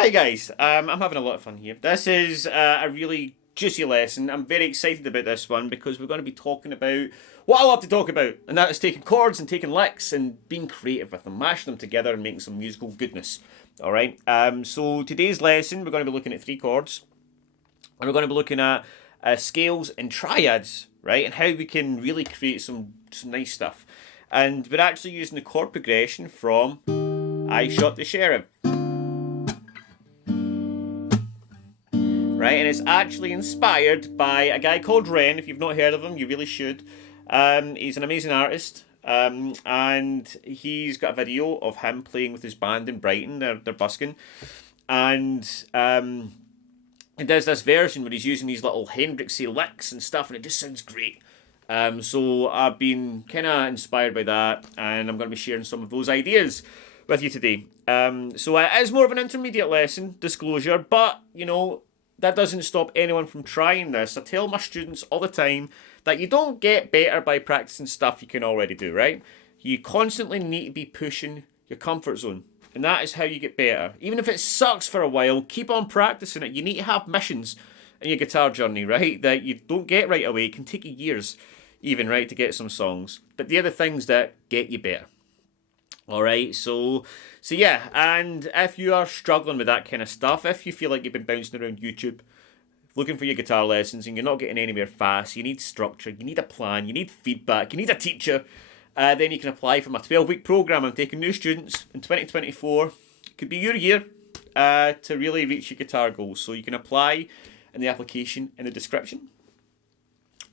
Hi guys, I'm having a lot of fun here. This is a really juicy lesson. I'm very excited about this one because we're going to be talking about what I love to talk about, and that is taking chords and taking licks and being creative with them, mashing them together and making some musical goodness. Alright, so today's lesson we're going to be looking at 3 chords, and we're going to be looking at scales and triads, right, and how we can really create some nice stuff. And we're actually using the chord progression from I Shot the Sheriff. Right, and it's actually inspired by a guy called Ren. If you've not heard of him, you really should. He's an amazing artist, and he's got a video of him playing with his band in Brighton. They're busking, and he does this version where he's using these little Hendrixy licks and stuff, and it just sounds great. So I've been kind of inspired by that, and I'm going to be sharing some of those ideas with you today. So it is more of an intermediate lesson, disclosure, but you know, that doesn't stop anyone from trying this. I tell my students all the time that you don't get better by practicing stuff you can already do, right? You constantly need to be pushing your comfort zone, and that is how you get better. Even if it sucks for a while, keep on practicing it. You need to have missions in your guitar journey, right, that you don't get right away. It can take you years even, right, to get some songs. But they're the things that get you better. Alright, so yeah, and if you are struggling with that kind of stuff, if you feel like you've been bouncing around YouTube, looking for your guitar lessons and you're not getting anywhere fast, you need structure, you need a plan, you need feedback, you need a teacher, then you can apply for my 12-week program. I'm taking new students in 2024. It could be your year to really reach your guitar goals. So you can apply in the application in the description.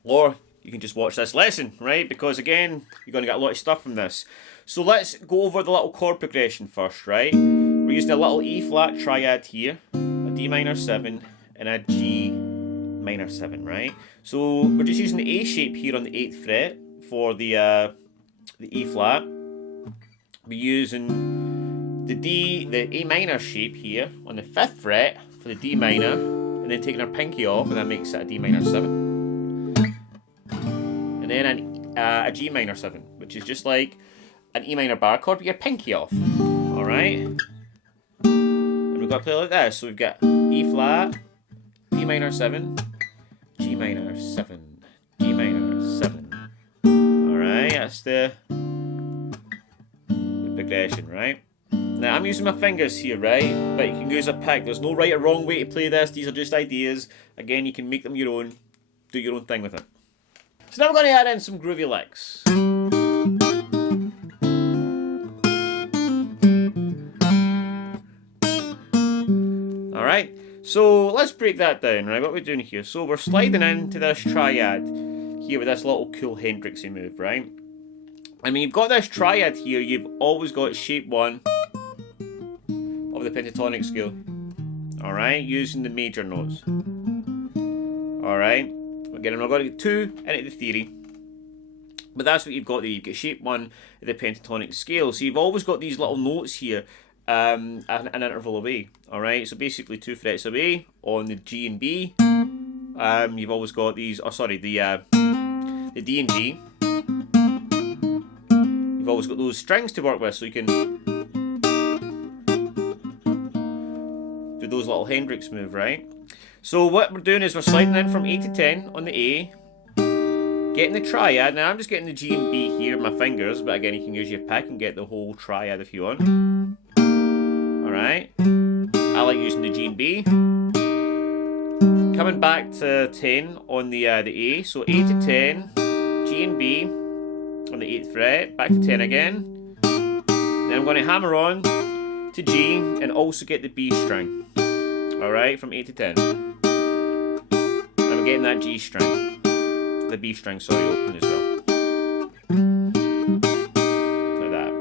Or you can just watch this lesson, right? Because again, you're going to get a lot of stuff from this. So let's go over the little chord progression first, right? We're using a little E flat triad here, a D minor 7, and a G minor 7, right? So we're just using the A shape here on the 8th fret for the E flat. We're using the A minor shape here on the 5th fret for the D minor, and then taking our pinky off, and that makes it a D minor 7. And then a G minor 7, which is just like an E minor bar chord with your pinky off. Alright? And we've got to play like this. So we've got E flat, D minor 7, G minor 7, G minor 7. Alright, that's the progression, right? Now I'm using my fingers here, right? But you can use a pick. There's no right or wrong way to play this. These are just ideas. Again, you can make them your own. Do your own thing with it. So now we're going to add in some groovy licks. Alright, so let's break that down, right? What we're doing here. So we're sliding into this triad here with this little cool Hendrixy move, right? I mean, you've got this triad here, you've always got shape 1 of the pentatonic scale. Alright, using the major notes. Alright. Again, I'm not going to get too into the theory, but that's what you've got there. You've got shape 1 of the pentatonic scale. So you've always got these little notes here, an interval away. Alright, so basically 2 frets away on the G and B. You've always got these, the D and G. You've always got those strings to work with, so you can do those little Hendrix move, right? So what we're doing is we're sliding in from A to 10 on the A, getting the triad. Now I'm just getting the G and B here with my fingers, but again you can use your pick and get the whole triad if you want. Alright, I like using the G and B. Coming back to 10 on the A, so A to 10, G and B on the 8th fret, back to 10 again. Then I'm going to hammer on to G and also get the B string. Alright, from 8 to 10. I'm getting that G string. The B string, sorry, open as well. Like that.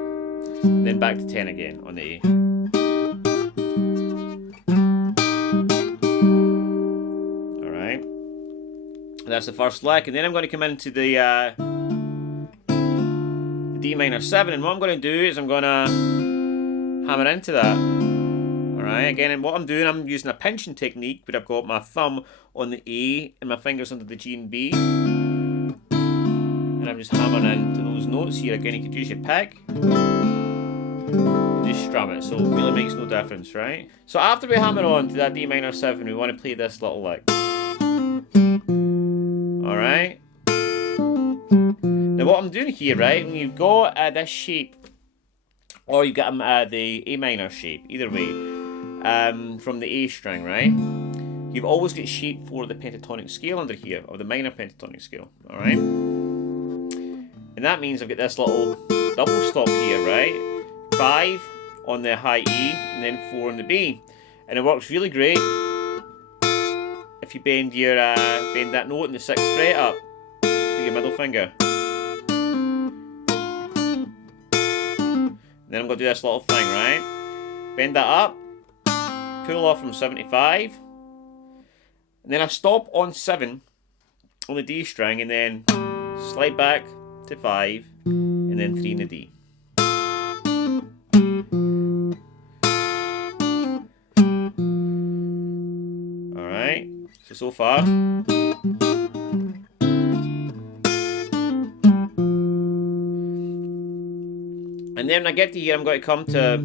And then back to 10 again on the A. Alright. That's the first lick. And then I'm going to come into the D minor 7. And what I'm going to do is I'm going to hammer into that. Alright, again, and what I'm doing, I'm using a pinching technique, but I've got my thumb on the A and my fingers under the G and B. And I'm just hammering into those notes here. Again, you could use your pick. Just strum it, so it really makes no difference, right? So after we hammer on to that D minor 7, we want to play this little lick. Alright? Now what I'm doing here, right, when you've got this shape, or you've got the A minor shape, either way, from the A string, right? You've always got shape for the pentatonic scale under here, or the minor pentatonic scale, alright? And that means I've got this little double stop here, right? 5 on the high E, and then 4 on the B. And it works really great if you bend that note in the 6th fret up with your middle finger. Then I'm going to do this little thing, right? Bend that up, pull off from 75, and then I stop on 7 on the D string, and then slide back to 5, and then 3 in the D. Alright, so far. And then when I get to here, I'm going to come to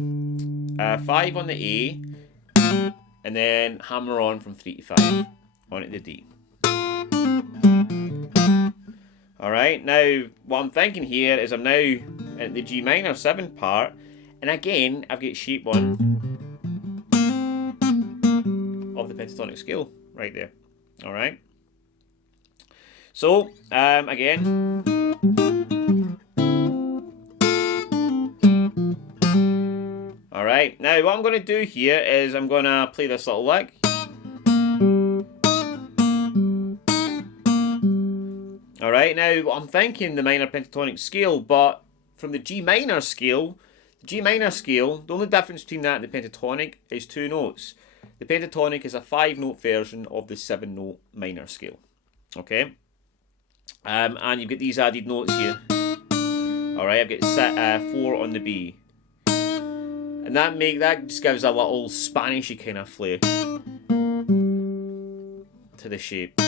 5 on the A, and then hammer on from 3 to 5 onto the D. Alright, now what I'm thinking here is I'm now at the G minor 7 part, and again I've got shape 1 of the pentatonic scale right there. Alright, so again. Alright, now what I'm going to do here is I'm going to play this little lick. Alright, now I'm thinking the minor pentatonic scale, but from the G minor scale, the only difference between that and the pentatonic is 2 notes. The pentatonic is a 5-note version of the 7-note minor scale. Okay? And you've got these added notes here. Alright, I've got 4 on the B. And that just gives a little Spanishy kind of flair to the shape.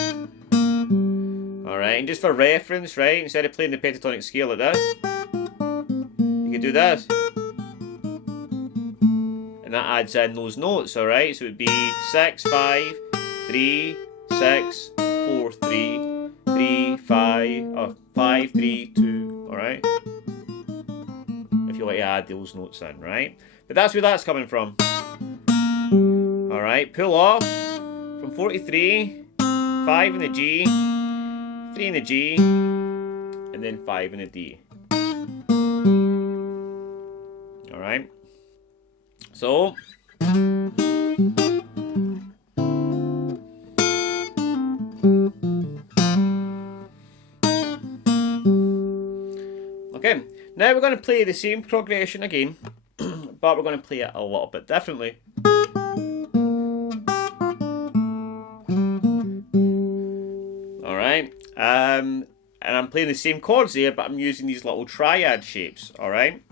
Alright, and just for reference, right, instead of playing the pentatonic scale like this, you can do this. And that adds in those notes, alright? So it would be 6, 5, 3, 6, 4, 3, 3, 5, 5, 3, 2, alright? If you like to add those notes in, right? But that's where that's coming from. Alright, pull off from 43, 5 in the G, 3 in the G, and then 5 in the D. Alright. So. Okay, now we're going to play the same progression again, but we're going to play it a little bit differently. Alright, and I'm playing the same chords there, but I'm using these little triad shapes, alright?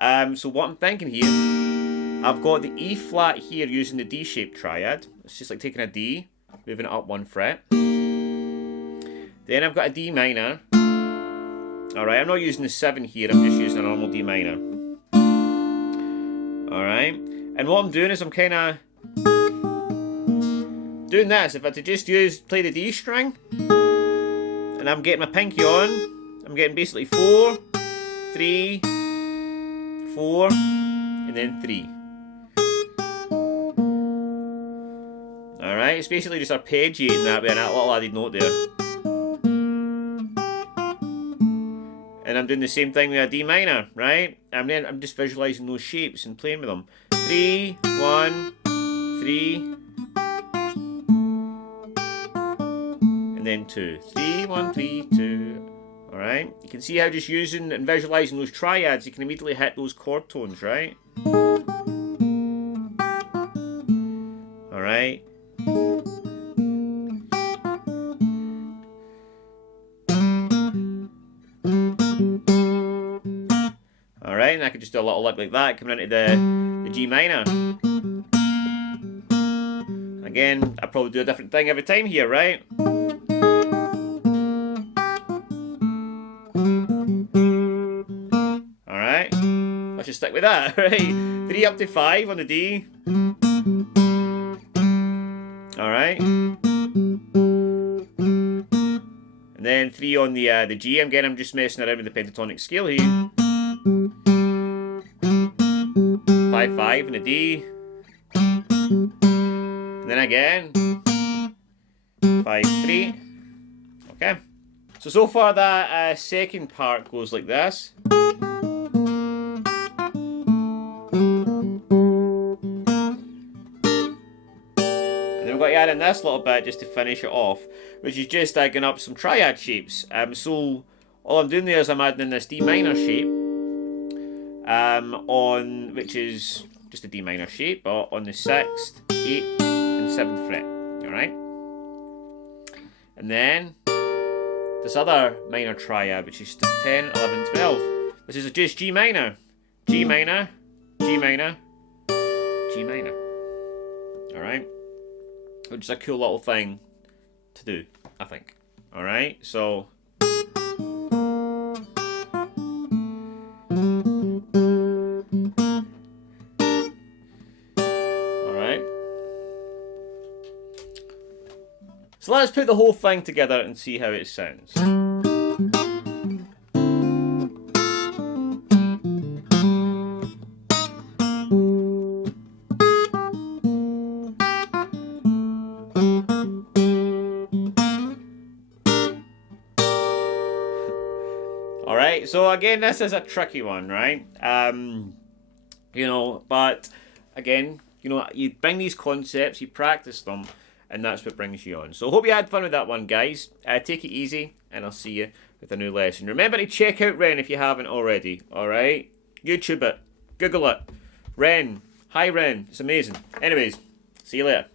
So what I'm thinking here, I've got the E flat here using the D-shaped triad. It's just like taking a D, moving it up 1 fret. Then I've got a D minor. Alright, I'm not using the 7 here, I'm just using a normal D minor. Alright, and what I'm doing is I'm kind of doing this. If I had to just play the D string, and I'm getting my pinky on, I'm getting basically 4, 3, 4, and then 3. Alright, it's basically just arpeggiating that with a little added note there. And I'm doing the same thing with a D minor, right? And then I'm just visualising those shapes and playing with them. 3, 1, 3, and then 2. 3, 1, 3, 2. Alright? You can see how just using and visualising those triads, you can immediately hit those chord tones, right? Alright? Alright, and I could just do a little lick like that coming into the G minor. Again, I probably do a different thing every time here, right? Alright, let's just stick with that, right? 3 up to 5 on the D. Alright. And then 3 on the G. Again, I'm just messing around with the pentatonic scale here. 5, 5 on the D. And then again. 5, 3. Okay. So far that second part goes like this. We've got to add in this little bit just to finish it off, which is just adding up some triad shapes. So all I'm doing there is I'm adding in this D minor shape, which is just a D minor shape, but on the 6th, 8th, and 7th fret. All right, and then this other minor triad, which is 10, 11, 12. This is just G minor, G minor, G minor, G minor. All right. Which is a cool little thing to do, I think. Alright, so. Alright. So let's put the whole thing together and see how it sounds. Alright, so again, this is a tricky one, right? But again, you bring these concepts, you practice them, and that's what brings you on. So hope you had fun with that one, guys. Take it easy, and I'll see you with a new lesson. Remember to check out Ren if you haven't already, alright? YouTube it, Google it. Ren, hi Ren, it's amazing. Anyways, see you later.